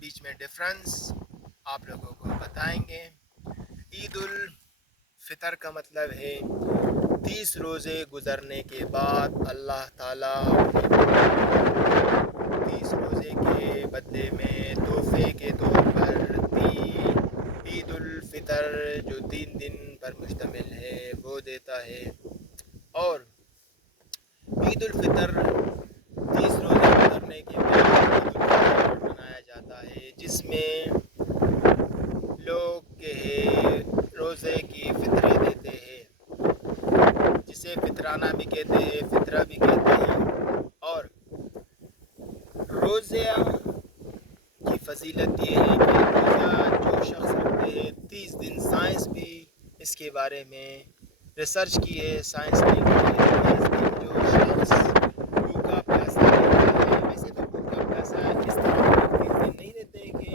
بیچ میں ڈفرنس آپ لوگوں کو بتائیں گے۔ عید الفطر کا مطلب ہے 30 روزے گزرنے کے بعد اللہ تعالیٰ 30 روزے کے بدلے میں تحفے کے طور پر عید الفطر جو 3 دن پر مشتمل ہے وہ دیتا ہے۔ اور عید الفطر 30 روزے گزرنے کے بعد عید الفطر منایا جاتا ہے، جس میں لوگ روزے کی فطرے دیتے ہیں، جسے فطرانہ بھی کہتے ہیں، فطرہ بھی کہتے ہیں۔ اور روزے کی فضیلت یہ ہے کہ روزہ جو شخص رکھتے ہیں 30 دن، سائنس بھی اس کے بارے میں ریسرچ کی ہے، سائنس نے کی ہے 30 دن جو شخص بھوکا پیاسا رہتا ہے، ویسے تو بھوکا پیاسا اس طرح 30 دن نہیں رہتے کہ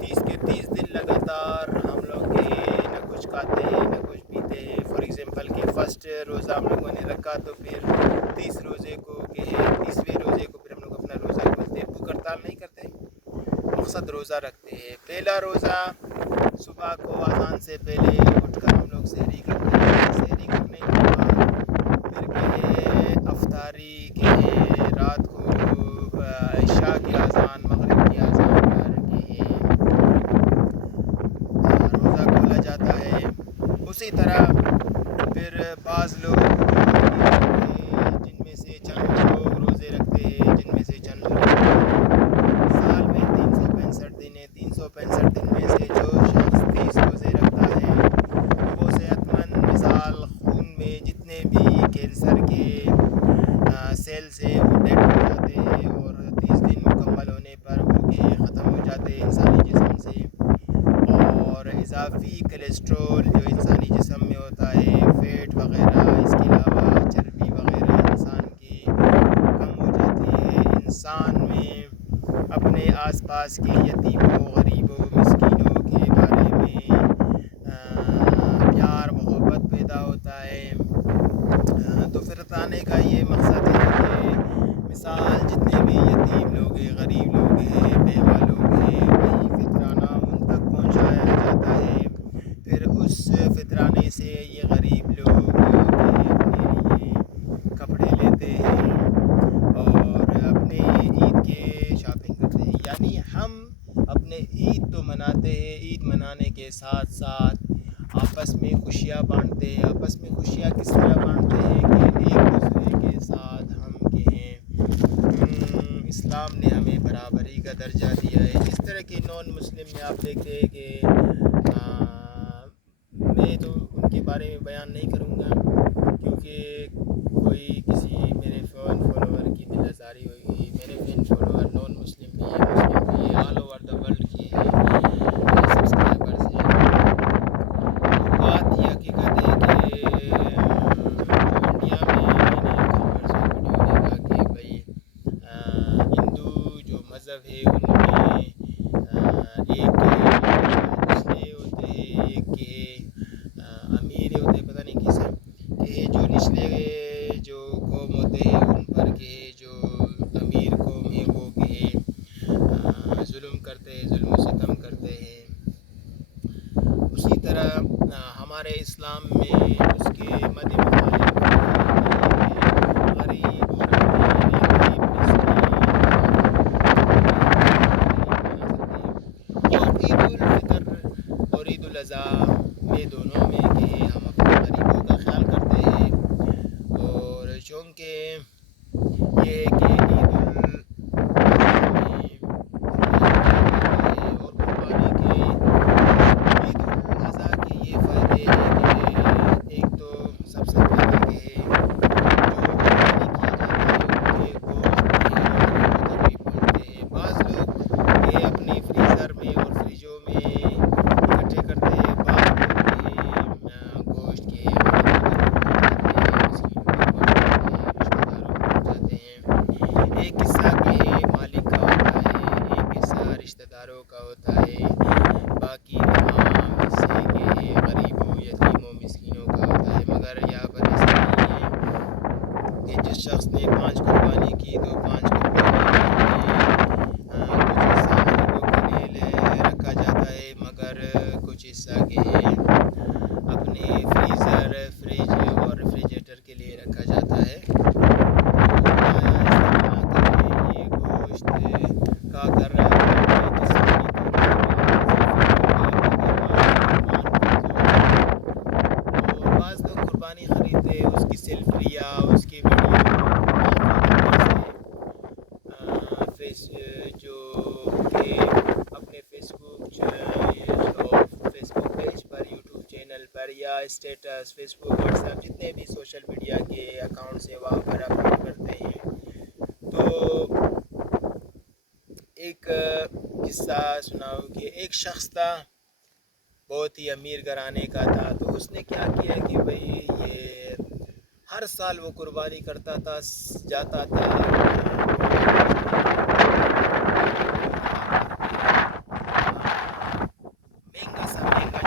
30 کے 30 دن لگاتار ہم لوگ نہ کچھ کھاتے ہیں نہ کچھ پیتے ہیں۔ فار ایگزامپل کہ فرسٹ روزہ ہم لوگوں نے رکھا تو پھر 30 روزے کو 30ویں روزے کو پھر ہم لوگ اپنا روزہ کھولتے ہیں، بھوک ہڑتال نہیں کرتے، مقصد روزہ رکھتے ہیں۔ پہلا روزہ صبح کو اذان سے پہلے اٹھ کر ہم لوگ سحری کرتے ہیں، سحری کرنے کے بعد پھر افطاری رات کو عشاء کی اذان مغرب کی اذان پر روزہ کھولا جاتا ہے۔ اسی طرح پھر بعض لوگ جن میں سے چند لوگ روزے رکھتے ہیں، جن میں سے چند لوگ سال میں 365 دن ہے، 365 دن میں سے جو شخص 30 روزے رکھتا ہے وہ صحت مند، مثال خون میں جتنے بھی کینسر کے سیلز ہیں وہ ڈیڈ ہو جاتے ہیں اور 30 دن مکمل ہونے پر وہ ختم ہو جاتے ہیں انسانی جسم سے۔ اور اضافی کولیسٹرول جو انسانی جسم میں ہوتا ہے، فیٹ وغیرہ، اس کے علاوہ چربی وغیرہ انسان کی کم ہو جاتی ہے۔ انسان میں اپنے آس پاس کے یتیموں، غریبوں، مسکینوں کے بارے میں پیار محبت پیدا ہوتا ہے۔ تو فطرانے کا یہ مقصد ہے کہ مثال جتنے بھی یتیم لوگ ہیں، غریب لوگ ہیں، بیوہ لوگ ہیں، وہی فطرانہ ان تک پہنچایا جاتا ہے۔ پھر اس فطرانے سے یہ غریب لوگ اپنے لیے کپڑے لیتے ہیں اور اپنے عید کے شاپنگ کرتے ہیں۔ یعنی ہم اپنے عید تو مناتے ہیں، عید منانے کے ساتھ ساتھ آپس میں خوشیاں بانٹتے ہیں۔ آپس میں خوشیاں کس طرح بانٹتے ہیں کہ ایک دوسرے کے ساتھ ہم اسلام نے ہمیں برابری کا درجہ دیا ہے۔ جس طرح کے نان مسلم میں آپ دیکھتے ہیں کہ میں تو ان کے بارے میں بیان نہیں کروں گا کیونکہ کوئی کسی میرے فالوور کی دل آزاری ہوئی، میرے فین فالوور نان مسلم بھی ہے، مسلم بھی ہے، آل اوور دا ورلڈ کی سبسکرائبرز ہیں۔ بات یہ حقیقت ہے کہ انڈیا میں نے کئی برسوں ویڈیو دیکھا کہ بھائی ہندو جو مذہب ہے ان میں ایک نچلے ہوتے ہیں، ایک امیر ہوتے ہیں، پتہ نہیں کیسے کہ جو نچلے جو قوم ہوتے ہیں ان پر کہ جو امیر قوم ہے وہ کہ ظلم کرتے ہیں، ظلم و ستم کرتے ہیں۔ اسی طرح ہمارے اسلام میں اس کے مد مخالف غریب اور عید الفطر اور عید الاضحیٰ میں دونوں میں کہ ہم اپنے غریبوں کا خیال کرتے ہیں۔ اور چونکہ یہ ہے کہ عید الاضحیٰ میں اور قربانی کے عید الاضحیٰ کے یہ فائدے ہیں کہ ایک تو سب سے پہلے کہ جو قربانی کیا جاتا ہے ان کے گوشت غریبوں تک بھی پہنچتے ہیں۔ بعض لوگ یہ اپنی فریزر میں اور فریجوں میں اکٹھے کرتے ہیں، بعض لوگ گوشت کے غریبوں تک پہنچاتے ہیں۔ ایک حصہ کے مالک کا ہوتا ہے، ایک حصہ رشتہ داروں کا ہوتا ہے، باقی تمام حصے کے غریبوں، یتیموں، مسکینوں کا ہوتا ہے۔ مگر یہاں پر ایسا نہیں ہے کہ جس شخص نے 5 قربانی کی تو 5 قربانی میں کچھ حصہ غریبوں کہ اپنے فیس بک پیج پر، یوٹیوب چینل پر یا اسٹیٹس، فیس بک، واٹس ایپ، جتنے بھی سوشل میڈیا کے اکاؤنٹس ہیں وہاں پر اپلوڈ کرتے ہیں. تو ایک قصہ سناؤ کہ ایک شخص تھا، بہت ہی امیر گھرانے کا تھا. تو اس نے کیا کیا کہ بھائی یہ ہر سال وہ قربانی کرتا تھا، جاتا تھا مہنگا سا مہنگا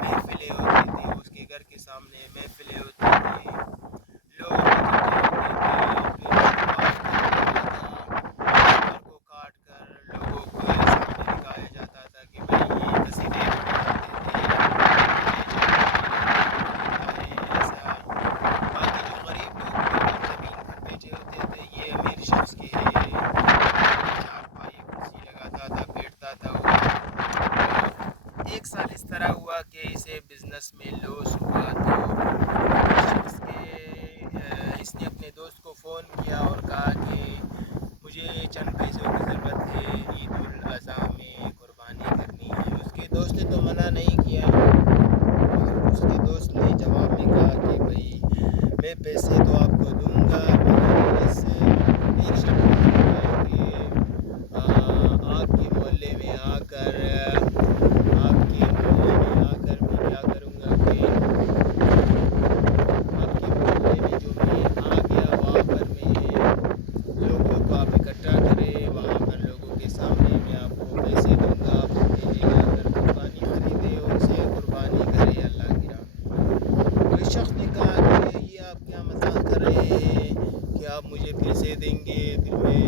محفلیں ہوتی تھی، اس کے گھر کے سامنے محفلیں ہوتی تھی، لوگ کو کاٹ کر لوگوں کو سامنے دکھایا جاتا تھا کہ بھائی یہ قصیدے ایسا. باقی جو غریب لوگ زمین پر بیٹھے ہوتے تھے، یہ امیر شخص کے چارپائی کرسی لگاتا تھا، بیٹھتا تھا. ایک سال اس طرح ہوا کہ اسے بزنس میں لاس ہوا. تو اس نے اپنے دوست کو فون کیا اور کہا کہ مجھے چند پیسوں کی ضرورت ہے، عید الاضحیٰ میں قربانی کرنی ہے. اس کے دوست نے تو منع نہیں کیا. اس کے دوست نے جواب میں کہا کہ بھائی میں پیسے تو آپ کو دوں گا، مگر اس ایک شرط ہے کہ آپ کے محلے میں آ کر میں کیا کروں گا کہ آپ کے محلے میں جو میں آ گیا وہاں پر میں لوگوں کو آپ اکٹھا کرے، وہاں پر لوگوں کے سامنے میں آپ کو پیسے دوں گا، آپ اپنے لے جا کر قربانی خریدے، ان سے قربانی کرے اللہ کی راہ میں. تو اس شخص نے کہا کہ یہ آپ کیا مذاق کر رہے ہیں کہ آپ مجھے پیسے دیں گے، پھر میں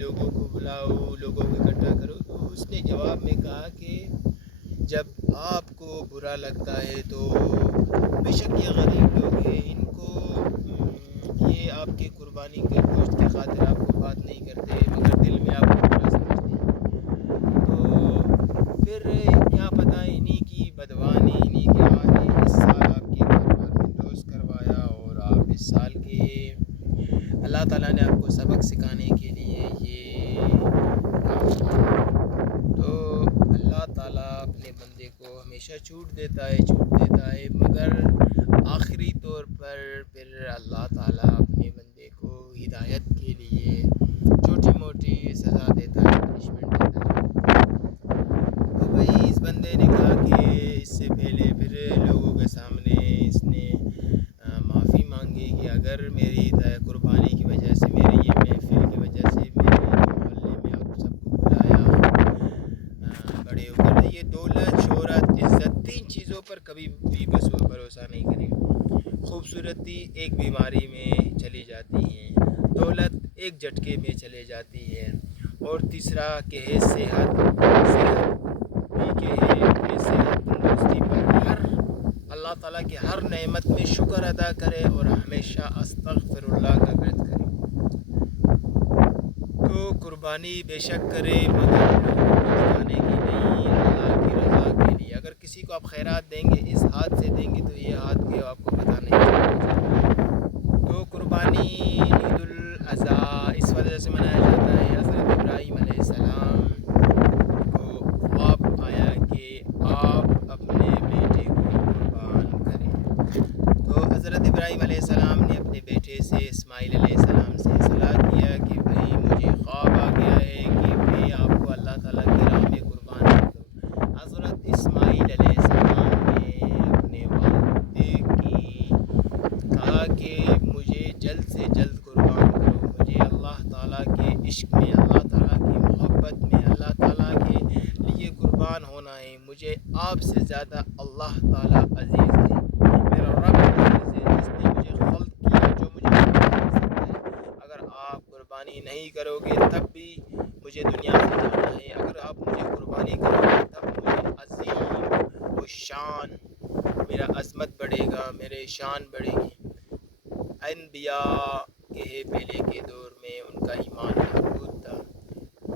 لوگوں کو بلاؤ، لوگوں کو اکٹھا کرو. تو اس نے جواب میں کہا کہ جب آپ کو برا لگتا ہے تو بے شک یہ غریب لوگ ہیں، ان کو یہ آپ کے قربانی کے گوشت کی خاطر آپ کو بات نہیں کرتے، مگر دل میں آپ کو برا سمجھتے ہیں. تو پھر کیا پتہ انہی کی بدوانی، انہی کے حال نے اس سال آپ کے کاروبار میں لاس کروایا، اور آپ اس سال کے اللہ تعالیٰ نے آپ کو سبق سکھانے کے لیے یہ کام کیا. تو اللہ تعالیٰ اپنے بندے کو ہمیشہ چھوٹ دیتا ہے، مگر آخری طور پر پھر اللہ تعالیٰ اپنے بندے کو ہدایت کے لیے چھوٹی موٹی سزا دیتا ہے، پنشمنٹ دیتا ہے. تو بھائی اس بندے نے کہا کہ اس سے پہلے پھر لوگوں کے سامنے اس نے معافی مانگی کہ اگر میری قربانی کی وجہ سے، میری یہ محفل کی وجہ سے، میرے محلے میں آپ سب کو بلایا، بڑے ہو کر یہ دولت، شہرت، عزت، تین چیزوں پر کبھی بھی بھروسہ نہیں کریں. خوبصورتی ایک بیماری میں چلی جاتی ہے، دولت ایک جھٹکے میں چلے جاتی ہے، اور تیسرا کہ ہے صحت بھی کہ ہے صحت تندرستی پر اللہ تعالیٰ کی ہر نعمت میں شکر ادا کرے اور ہمیشہ استغفر اللہ کا ورد کرے. تو قربانی بے شک کرے، مگر دکھانے کی نہیں، اللہ کی رضا کے لیے. اگر کسی کو آپ خیرات دیں گے، اس ہاتھ سے دیں گے تو یہ ہاتھ کے آپ کو پتہ نہیں چلے. تو قربانی عید الاضحیٰ اس وجہ سے منایا جاتا ہے. حضرت ابراہیم علیہ السلام کو خواب آیا کہ آپ اپنے بیٹے کو قربان کریں. تو حضرت ابراہیم علیہ السلام نے اپنے بیٹے سے، اسماعیل علیہ السلام سے صلاح کیا کہ بھائی مجھے خواب آ گیا ہے کہ میں آپ کو اللہ تعالیٰ کی راہ میں قربان کر دوں. حضرت اسماعیل علیہ السلام نے اپنے والدے کی کہا کہ مجھے جلد سے جلد قربان کرو، مجھے اللہ تعالیٰ کے عشق میں، اللہ تعالیٰ کی محبت میں، اللہ تعالیٰ کے لیے قربان ہونا ہے. مجھے آپ سے زیادہ اللہ تعالیٰ عزیز ہے، میرا رب عزیز ہے جس نے مجھے خلق کیا، جو مجھے قربان کر سکتا ہے. اگر آپ قربانی نہیں کرو گے تب بھی مجھے دنیا سے جانا ہے، اگر آپ مجھے قربانی کرو گے تب مجھے عظیم و شان، میرا عظمت بڑھے گا، میرے شان بڑھے گی. انبیاء کے پہلے کے دور میں ان کا ایمان مضبوط تھا.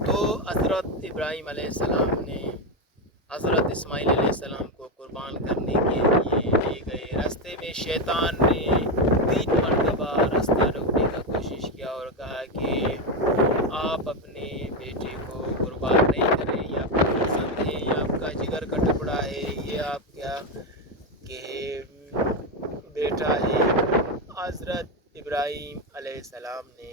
تو حضرت ابراہیم علیہ السلام نے حضرت اسماعیل علیہ السلام کو قربان کرنے کے لیے لے گئے. راستے میں شیطان نے 3 مرتبہ راستہ روکنے کا کوشش کیا اور کہا کہ کہ بیٹا ہے حضرت ابراہیم علیہ السلام نے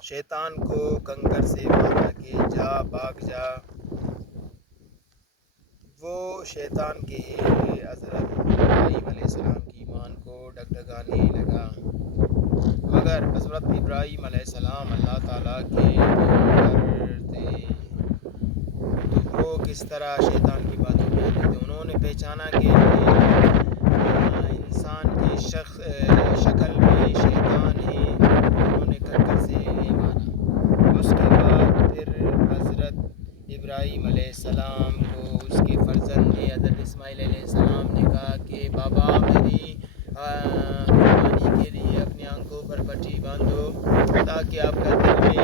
شیطان کو کنکر سے مارا کہ جا بھاگ جا. وہ شیطان کے حضرت ابراہیم علیہ السلام کی ایمان کو ڈگڈگانے لگا، مگر حضرت ابراہیم علیہ السلام اللہ تعالیٰ کے پیغمبر تھے تو وہ کس طرح شیطان کی باتوں پہ آتے تھے. انہوں نے پہچانا کہ انسان کی شکل میں شیطان ہے، انہوں نے کنکر سے مارا. اس کے بعد پھر حضرت ابراہیم علیہ السلام کو اس کے فرزند نے حضرت اسماعیل علیہ السلام نے کہا کہ بابا میری قربانی کے لیے اپنی آنکھوں پر پٹی باندھو تاکہ آپ کا دل میں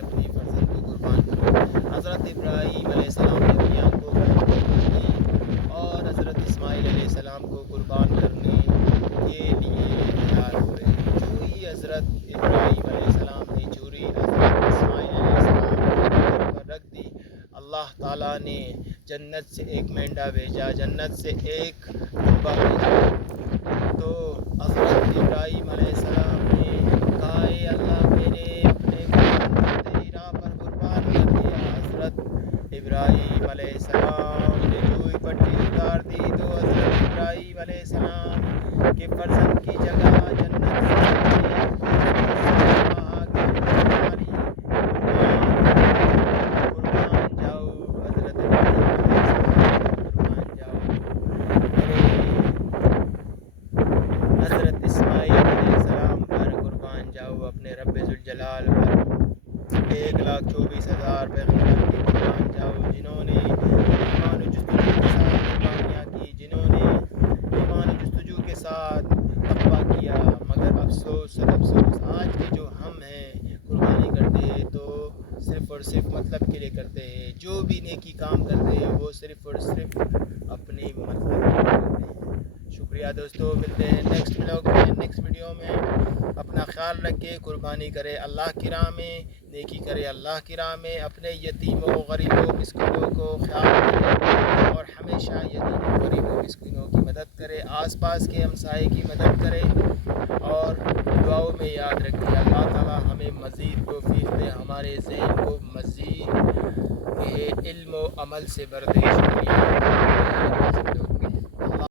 اپنی فرزند کو قربان کروں. حضرت ابراہیم علیہ السلام نے اپنی آنکھوں پر پٹی باندھی اور حضرت اسماعیل علیہ السلام کو قربان کرنے کے لیے تیار ہوئے. جو ہی حضرت ابراہیم علیہ السلام نے چوری حضرت اسماعیل علیہ السلام پر رکھ دی، اللہ تعالیٰ نے جنت سے ایک مینڈا بھیجا، جنت سے ایک دمبا بھیجا. تو حضرت ابراہیم علیہ السلام نے کہا اے اللہ میرے اپنے تیری راہ پر قربان کر دیا. حضرت ابراہیم علیہ السلام نے جو ہی پٹی اتار دی تو حضرت ابراہیم علیہ السلام کے فرزند کی جگہ جنت حضرت اسماعیل علیہ السلام پر قربان جاؤ، اپنے رب ذوالجلال پر 1,24,000 پیغمبر کے قربان جاؤ جنہوں نے ایمان و جستجو کے ساتھ قربانیاں کی، جنہوں نے ایمان و جستجو کے ساتھ تقویٰ کیا. مگر افسوس آج کے جو ہم ہیں قربانی کرتے ہیں تو صرف اور صرف مطلب کے لیے کرتے ہیں. جو بھی نیکی کام کرتے ہیں وہ صرف اور صرف اپنے مطلب کے لیے کرتے ہیں. شکریہ دوستو، ملتے ہیں نیکسٹ ولاگ میں، نیکسٹ ویڈیو میں. اپنا خیال رکھے، قربانی کرے اللہ کی راہ میں، نیکی کرے اللہ کی راہ میں، اپنے یتیموں غریبوں مسکینوں کو خیال کرے اور ہمیشہ یتیموں غریبوں مسکینوں کی مدد کرے، آس پاس کے ہمسائے کی مدد کرے اور دعاؤں میں یاد رکھے. اللہ تعالیٰ ہمیں مزید توفیق دے، ہمارے ذہن کو مزید علم و عمل سے بھر دے. شکریہ.